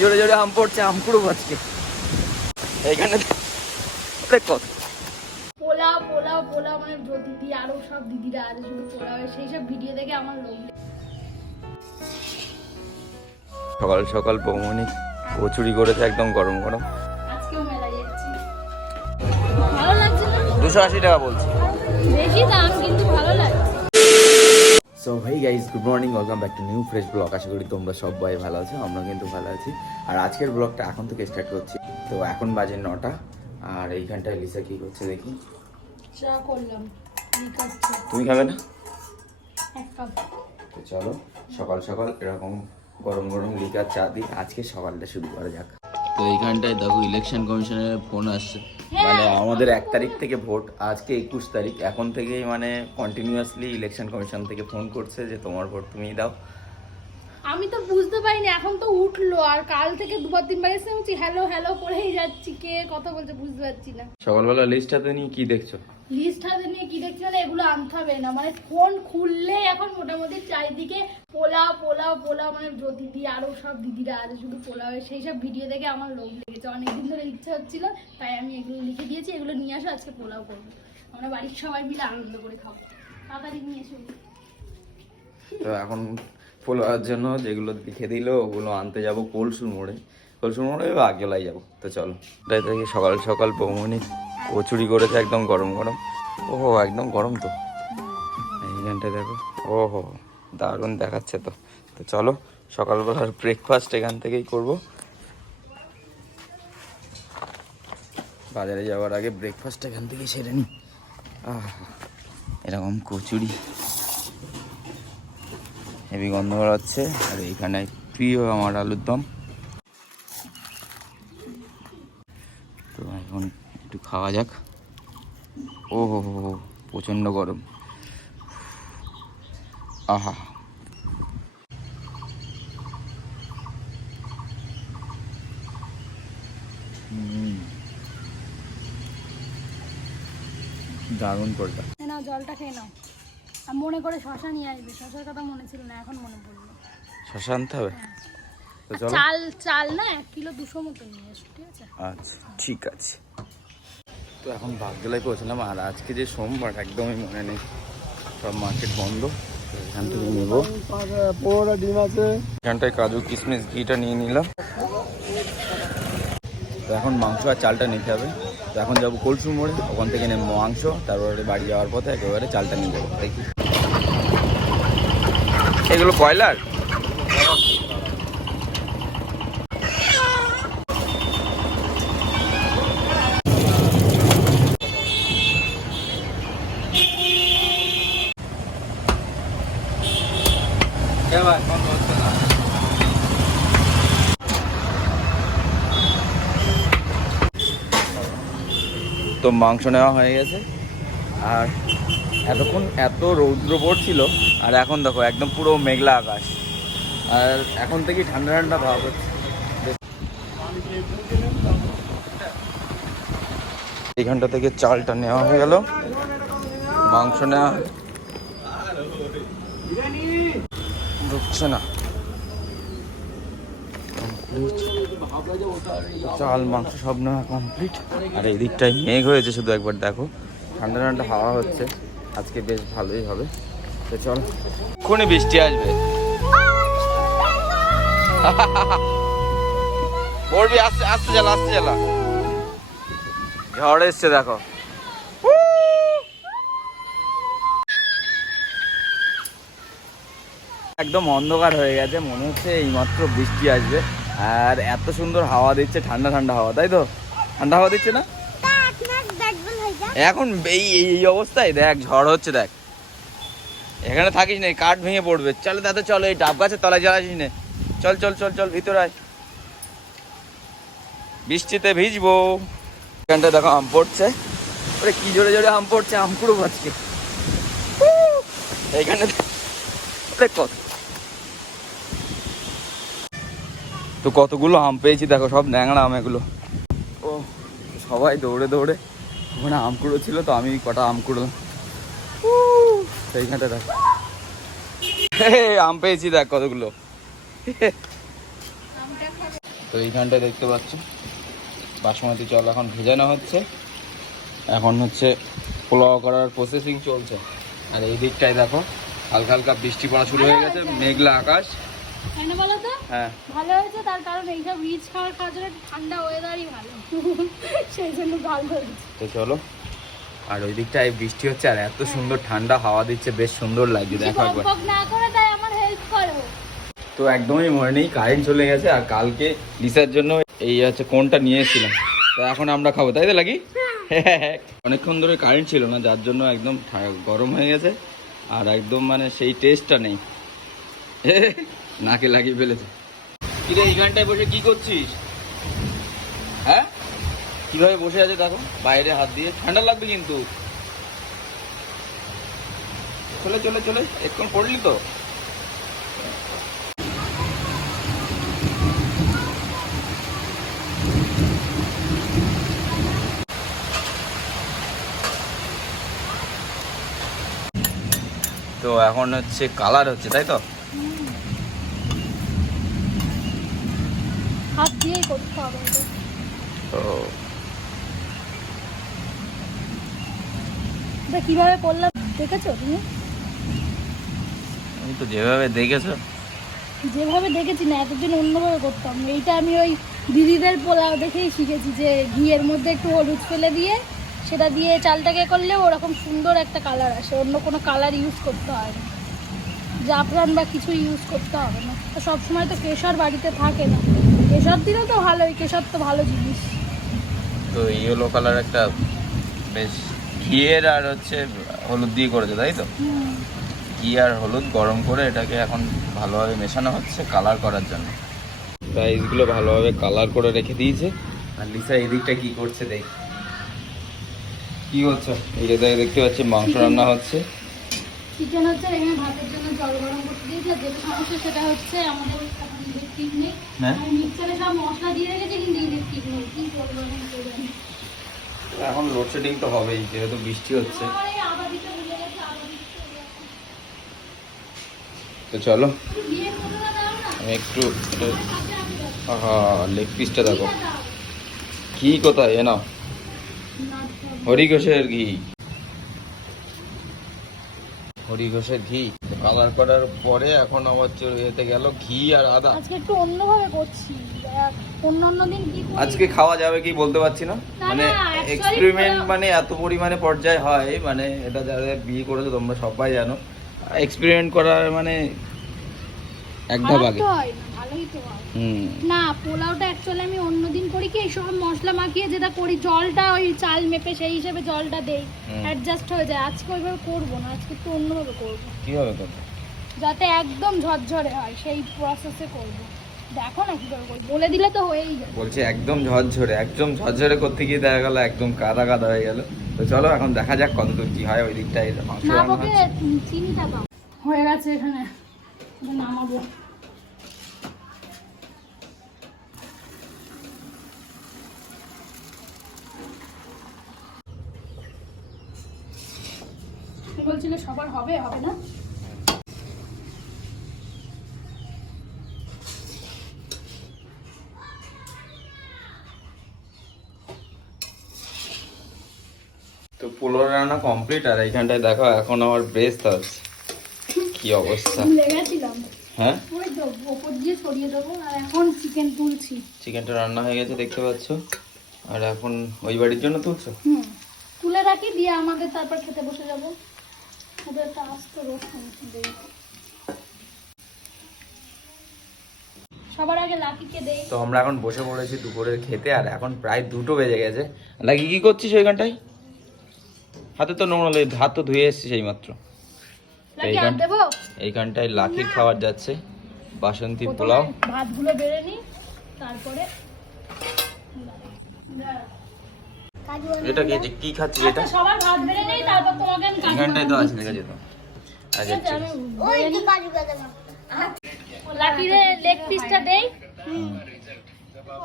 জোরে জোরে আম পড়ছে, আম কুড়ো আজকে এইখানে কত পোলাও পোলাও পোলাও, মানে দিদি আরো সব দিদিরা আছে শুধু পোলাও, সেই সব ভিডিও দেখে আমার লোক। সকাল সকাল বৌমনি কচুরি করেছে একদম গরম গরম। আজকেও মেলায় যাচ্ছি, ভালো লাগছে না? 280 টাকা বলছি, বেশি দাম কিন্তু ভালো লাগছে। So hey guys, good morning, welcome back to new fresh blog. আশা করি তোমরা সবাই ভালো আছো, আমরা কিন্তু ভালো আছি। আর আজকের ব্লগটা এখন থেকে স্টার্ট করছি। তো এখন বাজে 9টা, আর এইখানটায় লিসা কি করছে দেখি। চা করলাম, তুমি খাবে না? এক কাপ। তো চলো সকাল সকাল এরকম গরম গরম লিকার চা দিই, আজকে সকালটা শুরু করা যাক। তো এইখানটায় দেখো ইলেকশন কমিশনের ফোন আসছে, মানে আমাদের 1 তারিখ থেকে ভোট, আজকে 21 তারিখ, এখন থেকেই মানে কন্টিনিউয়াসলি ইলেকশন কমিশন থেকে ফোন করছে যে তোমার ভোট তুমিই দাও। আমি তো বুঝতে পারিনি, এখন তো উঠলো, আর কাল থেকে দুবার তিনবার এসে আমি হ্যালো হ্যালো করেই যাচ্ছি, কে কথা বলছে বুঝতে পারছি না। সকালবেলা লিস্টটাতে নিয়ে কি দেখছো? লিস্ট হাতে নিয়ে কি দেখছি, মানে এগুলো আনতে হবে না, মানে ফোন খুললে এখন মোটামুটি চারিদিকে পোলাও পোলাও পোলাও, মানে দিদি আরো সব দিদিরা আছে শুধু পোলাও, সেই সব ভিডিও দেখে আমার লোভ লেগেছে, অনেকদিন ধরে ইচ্ছা হচ্ছিল, তাই আমি এগুলো লিখে দিয়েছি, এগুলো নিয়ে আসো, আজকে পোলাও করবো, আমরা বাড়ির সবাই মিলে আনন্দ করে খাবো। তাড়াতাড়ি নিয়ে এসো। তো এখন পোলাওয়ার জন্য যেগুলো লিখে দিল ওগুলো আনতে যাব কলসুর মোড়ে, কলসুর মোড়ে আগেলাই যাবো। তো চলো, তাই থেকে সকাল সকাল বৌমনি কচুরি করেছে একদম গরম গরম। ওহো একদম গরম তো, এইখানটা দেখো, ওহো দারুণ দেখাচ্ছে তো। তো চলো সকালবেলার ব্রেকফাস্ট এখান থেকেই করব। বাজারে যাওয়ার আগে ব্রেকফাস্ট এখান থেকেই সেরে নিই। এরকম কচুরি হেভি গন্ধ বেরোচ্ছে, আর এইখানে প্রিয় আমার আলুর দম। তো এখন একটু খাওয়া যাক। ও হো হো, প্রচণ্ড গরম, আহা। দারুণ পড়টা। নাও জলটা খেয়ে নাও, আর মনে করে শশা নিয়ে আসবে, শশার কথা মনে ছিল না, এখন মনে পড়লো। শশা আনতে হবে? তো চলো। চাল চাল না 1 কিলো 200 মতো নিয়ে এসো, ঠিক আছে? আচ্ছা ঠিক আছে। তো এখন বাগদোলায় পৌঁছলাম, আর আজকে যে সোমবার একদমই মনে নেই, সব মার্কেট বন্ধ। তো এখান থেকে নেবো, ডিম আছে এখানটায়, কাজু কিশমিশ ঘিটা নিয়ে নিলাম। তো এখন মাংস আর চালটা নিতে হবে। তো এখন যাবো কলসুর মোড়ে, ওখান থেকে নেব মাংস, তারপরে বাড়ি যাওয়ার পথে একেবারে চালটা নিয়ে যাবো। দেখি এগুলো ব্রয়লার, তো মাংস নেওয়া হয়ে গেছে। আর এতক্ষণ এত রৌদ্র পড়ছিল, আর এখন দেখো একদম পুরো মেঘলা আকাশ, আর এখন থেকেই ঠান্ডা ঠান্ডা ভাব হচ্ছে। এইখানটা থেকে চালটা নেওয়া হয়ে গেল, মাংস নেওয়া ঢুকছে না, চাল মাংস সব নেওয়া কমপ্লিট। আর এই দিকটায় মেঘ হয়েছে শুধু, একবার দেখো, ঠান্ডা ঠান্ডা হাওয়া হচ্ছে, আজকে বেশ ভালোই হবে। তো চল, এক্ষুনি বৃষ্টি আসবে, পড়বি, আস্তে আস্তে চালা, আস্তে চালা, ঝড় এসছে দেখো। একদম অন্ধকার হয়ে গেছে, মনে হচ্ছে এইমাত্র বৃষ্টি আসবে, আর এত সুন্দর হাওয়া দিচ্ছে, ঠান্ডা ঠান্ডা হাওয়া, তাই তো? ঠান্ডা হাওয়া দিচ্ছে না এখন? এই এই অবস্থায় দেখ ঝড় হচ্ছে, দেখ এখানে থাকিস না, কাঠ ভেঙে পড়বে। চলো দাদা চলো, এই ডাব গাছের তলায় জ্বালাছিস না, চল চল চল চল ভিতরে আয়, বৃষ্টিতে ভিজবো। এখানটা দেখো আম পড়ছে, ওরে কি জোরে জোরে আম পড়ছে, আম কুড়ো আজকে এইখানে কত, তো কতগুলো আম পেয়েছি দেখো, সব ন্যাংরা আম এগুলো। ও সবাই দৌড়ে দৌড়ে, ওখানে আম কুড়ো ছিল তো আমি কটা আম কুড়লাম, সেইখানটা দেখ আম পেয়েছি, দেখ কতগুলো। তো এইখানটায় দেখতে পাচ্ছ বাসমতি চাল এখন ভেজানো হচ্ছে, এখন হচ্ছে পোলাও করার প্রসেসিং চলছে। আর এই দিকটায় দেখো হালকা হালকা বৃষ্টি পড়া শুরু হয়ে গেছে, মেঘলা আকাশ। কেন বলো তো? হ্যাঁ ভালো হয়েছে, তার কারণ এইসব রিচ খাওয়ার জন্য ঠান্ডা ওয়েদারই ভালো, সেই জন্য ভালো হয়েছে। তো চলো, আর ওই দিকটায় বৃষ্টি হচ্ছে আর এত সুন্দর ঠান্ডা হাওয়া দিচ্ছে, বেশ সুন্দর লাগছে দেখো একবার। বক না করে তাই আমার হেল্প করো। তো একদমই মনে নেই, কারেন্ট চলে গেছে। আর কালকে লিসার জন্য এই হচ্ছে কোনটা নিয়ে এসেছিলাম, তো এখন আমরা খাবো, তাই তো লাগি? অনেকক্ষণ ধরে কারেন্ট ছিল না, যার জন্য একদম গরম হয়ে গেছে আর একদম মানে সেই টেস্টটা নেই। নাকে লাগিয়ে ফেলেছে। কিরে এইখানটায় বসে কি করছিস? হ্যাঁ কিভাবে বসে আছে দেখো, বাইরে হাত দিয়ে, ঠান্ডা লাগবে কিন্তু। চলে চলে চলে, এক্ষণ পড়লি তো। তো এখন হচ্ছে কালার হচ্ছে, তাই তো? হাত দিয়েই করতে হবে এটা। তো এটা কিভাবে করলাম দেখেছো তুমি? আমি তো যেভাবে দেখেছো, যেভাবে দেখেছি না, এতদিন অন্যভাবে করতাম। এইটা আমি ওই দিদিদের পোলাও দেখেই শিখেছি, যে ঘিয়ের মধ্যে একটু হলুদ ফেলে দিয়ে সেটা দিয়ে চালটাকে করলে ওরকম সুন্দর একটা কালার আসে, অন্য কোনো কালার ইউজ করতে হয় না, জাফরান বা কিছু ইউজ করতে হবে না। তো সবসময় তো কেশর বাড়িতে থাকে না, কেশর দিলেও তো ভালোই, কেশর তো ভালো জিনিস। তো ইয়েলো কালার একটা বেশ ঘিয়ের আর হচ্ছে হলুদ দিয়ে করেছে, তাই তো? ঘি আর হলুদ গরম করে এটাকে এখন ভালোভাবে মেশানো হচ্ছে কালার করার জন্য। রাইসগুলো ভালোভাবে কালার করে রেখে দিয়েছে। আর লিসা এদিকটা কি করছে দেখ, কি হচ্ছে? এই যে দেখতে পাচ্ছি মাংস রান্না হচ্ছে। চিকেন হচ্ছে, এখানে ভাতের জন্য জল গরম করতে দিয়েছি। আর যেটা সমস্যা সেটা হচ্ছে আমাদের এখন ইলেকট্রিক নেই, আমি মিক্সারে সব মশলা দিয়ে রেখেছি কিন্তু ইলেকট্রিক নেই, কি করবো এখন করে। এখন লোডশেডিং তো হবেই, যেহেতু বৃষ্টি হচ্ছে। তো চলো আমি একটু লেগ পিসটা দেখো, ঘি কোথায়? এ নাও হরিঘোষের ঘি, হরিঘোষের ঘি কালার করার পরে এখন আবার এতে গেল ঘি আর আদা। আজকে একটু অন্যভাবে করছি, অন্য দিন কি করি। আজকে খাওয়া যাবে কি বলতে পারছি না, মানে actually এক্সপেরিমেন্ট মানে এত পরিমাণে পর্যায়ে হয়, মানে এটা যারা বিয়ে করেছো তোমরা সবাই জানো, এক্সপেরিমেন্ট করার মানে এক ধাপ আগে। ভালোই তো হয়। না, পোলাওটা অ্যাকচুয়ালি আমি অন্যদিন করি কি, সব মশলা মাখিয়ে যেটা করি, জলটা ওই চাল মেপে সেই হিসেবে জলটা দেই, অ্যাডজাস্ট হয়ে যায়। আজকে ওইভাবে করবো না, আজকে একটু অন্যভাবে করবো। কিভাবে করবে? যাতে একদম ঝরঝরে হয় সেই প্রসেসে করবো। দেখো না কিভাবে করবো, বলে দিলে তো হয়েই যাবে। বলছে একদম ঝরঝরে, একদম ঝরঝরে করতে গিয়ে দেখা গেল একদম কাদা কাদা হয়ে গেল। তো চলো এখন দেখা যাক কতদূর কি হয় ওই দিকটায়। মাংস না রান্না ওকে হচ্ছে। চিনিটা দাও। হয়ে গেছে, এখানে নামাবো। বলছিলে সবার হবে, হবে না? তো পোলাও রান্না কমপ্লিট। আর এইখানটায় দেখো এখন আমার ব্রেস্ট আছে, কি অবস্থা। লেগেছিলাম, হ্যাঁ ওই তো ওপর দিয়ে ছড়িয়ে দেবো। আর এখন চিকেন তুলছি। চিকেনটা রান্না হয়ে গেছে দেখতে পাচ্ছ। আর এখন ওই বাড়ির জন্য তুলছো? তুলে রাখি, দিয়ে আমাদের তারপর খেতে বসে যাবো। ওদের একটা আস্ত রসুন দেই, সবার আগে লাকিকে দেই। তো আমরা এখন বসে পড়েছি দুপুরে খেতে। আর এখন প্রায় 2টো বেজে গেছে। লাকি কি করছিস ওইখানটায়? হাতে তো নোংরা লেগে, হাত তো ধুয়ে এসেছি সেই মাত্র। লাকি আর দেবো? এইখানটায় লাকির খাবার যাচ্ছে বাসন্তী পোলাও। ভাতগুলো বেড়ে নি, তারপরে এটা কি খাচ্ছিস এটা? সবার ভাত বেড়ে নেই, তারপর তোমাকে আমি কাজু এখানটায় তো আছে, দেখা যেত। আচ্ছা ঠিক আছে, আমি ওই যে কাজু বাদাম। লাকিরে লেগ পিসটা দেই।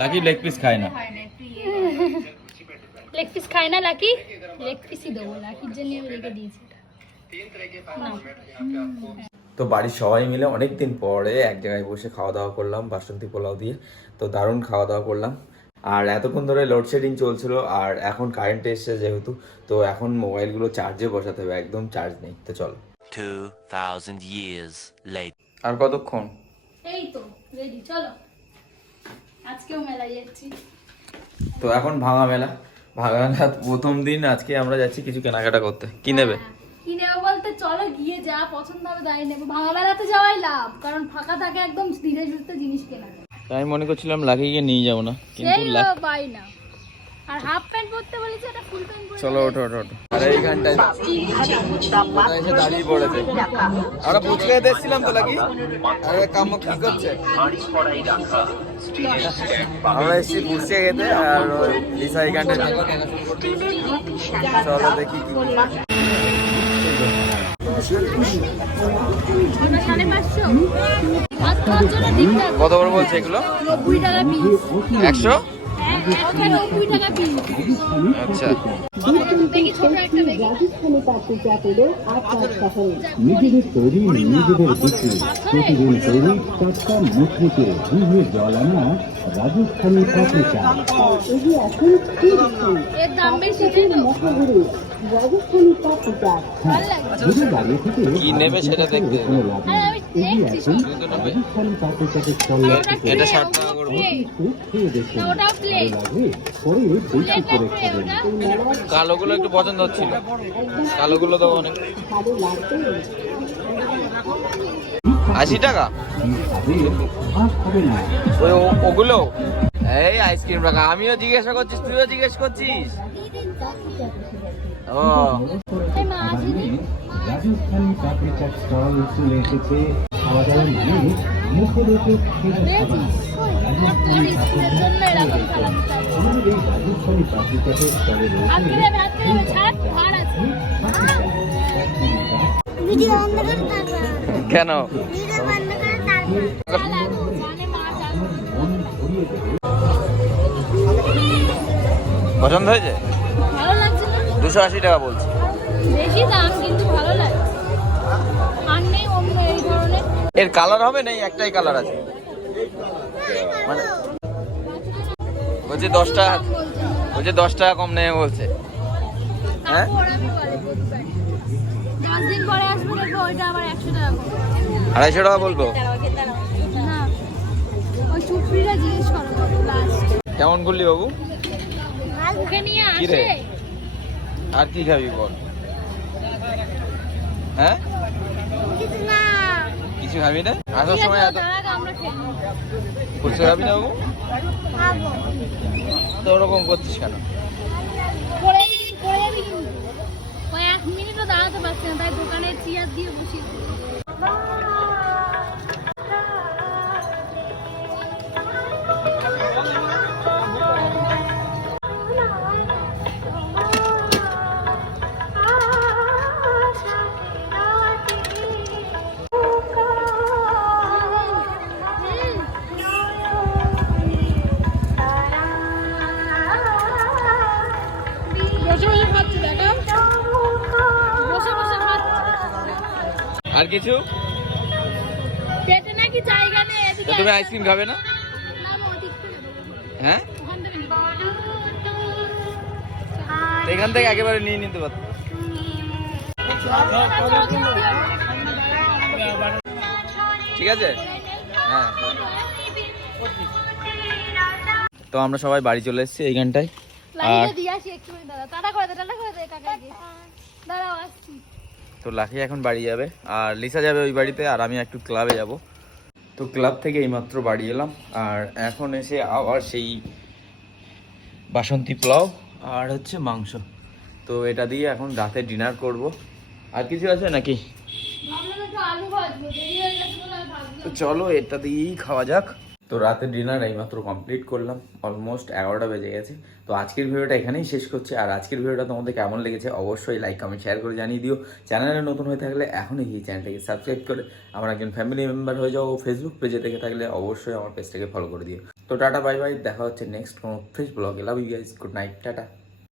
লাকি লেগ পিস খায় না। লেগ পিস খায় না লাকি, লেগ পিসই দেবো লাকির জন্য আমি রেখে দিয়েছি। তো বাড়ির সবাই মিলে অনেক দিন পরে এক জায়গায় বসে খাওয়া দাওয়া করলাম বাসন্তী পোলাও দিয়ে। তো দারুণ খাওয়া দাওয়া করলাম। আর এতক্ষণ ধরে লোডশেডিং চলছিল, আর এখন কারেন্ট এসছে যেহেতু, তো এখন মোবাইলগুলো চার্জে বসাতে হবে, একদম চার্জ নেই। তো চলো। 2000 years later. আর কতক্ষণ? এই তো রেডি, চলো আজকেও মেলায় যাচ্ছি। তো এখন ভাঙা মেলা প্রথম দিন। আজকে আমরা যাচ্ছি কিছু কেনাকাটা করতে। কি নেবে? কি নেবো বলতে চলো গিয়ে যা পছন্দ হবে তাই নেবো। ভাঙা মেলাতে যাওয়াই লাভ, কারণ ফাঁকা থাকে একদম, ধীরে সুস্থে জিনিস কেনা যায়। আমি মনে করছিলাম লাকিকে নিয়ে যাবো না, কিন্তু সেই পাই না। আর হাফ প্যান্ট পরতে বলেছে, এটা ফুল প্যান্ট পরে। চলো ওঠো ওঠো ওঠো। আর এইখানটায় এসে দাঁড়িয়ে পড়েছে। আমরা পুচকে খেতে এসেছিলাম তো লাকি। আরে কাম কি করছে? আমরা এসেছি পুচকে খেতে, আর লিসা এইখানটায় চলো দেখি কি। ওটা 550 মাত্র জন্য দিকটা কত করে বলছে এগুলো? 90 টাকা পিস। 100? হ্যাঁ 190 টাকা পিস। আচ্ছা। দেখি ছোট একটা দেখি। রাজস্থানী পাপড়ি চাট এলো আপনার শহরে। নিজেদের তৈরি নিজেদের বিক্রি, প্রতিদিন তৈরি টাটকা মুচমুচে জিভে জল আনা রাজস্থানী পাপড়ি চাট। এগিয়ে আসুন এর দাম বেশি তাই তো? মহাগুরু রাজস্থানী পাপড়ি চাট। ভালো লাগে। দূরে দাঁড়িয়ে থেকে কি নেবে সেটা দেখতে হবে। কোনো লাভ নেই। হ্যাঁ আমি এগিয়ে দেখছি আসুন সব। রাজস্থানী পাপড়ি চাটের স্টল এটা 60 টাকা করে। খেয়ে দেখুন, না, ওটাও ভালো প্লেট। লাগবে পরে বেশি করে খাবেন। কালোগুলো একটু পছন্দ হচ্ছিল, কালোগুলো তো অনেক। ভালো লাগবে 80 টাকা ভাত হবে না। ওই ওগুলো। এই আইসক্রিম রাখা, আমিও জিজ্ঞাসা করছিস, তুইও জিজ্ঞেস করছিস। ও এই মা আসেনি? রাজস্থানী পাপড়ি চাট স্টল চলে এসেছে। খাওয়া দাওয়া মানে মুখে রেখে খেয়ে দেখেছিস? তোর স্কুলের জন্য এরকম খেলা দিতে হবে। আমাদের এই রাজস্থানী পাপড়ি চাটের স্টলে হাত রয়েছে তুলে হাত তুলে ছাড়, ছাড় আছে। ভিডিও বন্ধ করে তারপর। কেন? ভিডিও বন্ধ করে তারপর। জানে মা জানে। মন ভরিয়ে দেবে। পছন্দ হয়েছে? ভালো লাগছে না? 280 টাকা বলছি। বেশি দাম কিন্তু ভালো লাগে। আর নেই অন্য এই ধরনের। এর কালার হবে না, একটাই কালার আছে। মানে বলছে 10 টাকা, দাম বলছে না। বলছে 10 টাকা কম নেবে বলছে। হ্যাঁ? তারপর আমি বলে প্রতিবার। 10 দিন পরে আসবো দেখবো ওইটা আবার 100 টাকা কম। 250 টাকা বলবো। না ওই চুপড়িটা জিজ্ঞেস করো কত লাস্ট। কেমন করলি বাবু? ওকে নিয়ে কি রে? আসে। আর কি খাবি বল? হ্যাঁ, না কিছু খাবি না? আসার ঠিক সময় আছে, এত তার আগে আমরা খেয়ে নিই। ফুচকা খাবি না বাবু? খাবো। তো ওরকম করছিস কেন? পড়ে যাবি কিন্তু। ওই 1 মিনিটও দাঁড়াতে পারছি না, তাই দোকানে চেয়ার দিয়ে বসিয়ে দিই। বসে বসে খাচ্ছি দেখো, বসে বসে খাচ্ছি। আর কিছু? পেটে নাকি জায়গা নেই, তো এদিকে তুমি আসো। আইসক্রিম খাবে না? না, আমি ওদিক থেকে নেবো। হ্যাঁ, ওখান থেকে নেবো। তো এখান থেকে একেবারে নিয়ে নিতে পারতো। ঠিক আছে, হ্যাঁ। তো আমরা সবাই বাড়ি চলে এসেছি এইখানটায়। লাইনে দিয়ে আসি একটুখানি, দাদা টাটা করে দে কাকাকে। দাঁড়াও আসছি। তো লাকি এখন বাড়ি যাবে, আর লিসা যাবে ওই বাড়িতে, আর আমি একটু ক্লাবে যাব। তো ক্লাব থেকে এইমাত্র বাড়ি এলাম, আর এখন এসে আবার সেই বাসন্তী পোলাও আর হচ্ছে মাংস। তো এটা দিয়ে এখন রাতে ডিনার করব। আর কিছু আছে নাকি? ভাবলাম একটু আলু ভাজবো, দেরি হয়ে গেছে বলে আর ভাজলাম। তো চলো এটা দিয়েই খাওয়া যাক। তো রাতের ডিনার এইমাত্র কমপ্লিট করলাম, অলমোস্ট 11টা বেজে গেছে। তো আজকের ভিডিওটা এখানেই শেষ করছি। আর আজকের ভিডিওটা তোমাদের কেমন লেগেছে অবশ্যই লাইক কমেন্ট শেয়ার করে জানিয়ে দিও। চ্যানেলে নতুন হয়ে থাকলে এখনই এই চ্যানেলটাকে সাবস্ক্রাইব করে আমার একজন ফ্যামিলি মেম্বার হয়ে যাও। ফেসবুক পেজে থেকে থাকলে অবশ্যই আমার পেজটাকে ফলো করে দিও। তো টাটা বাই বাই, দেখা হচ্ছে নেক্সট কোনো ফ্রেশ ব্লগে। Love you guys, good night, tata.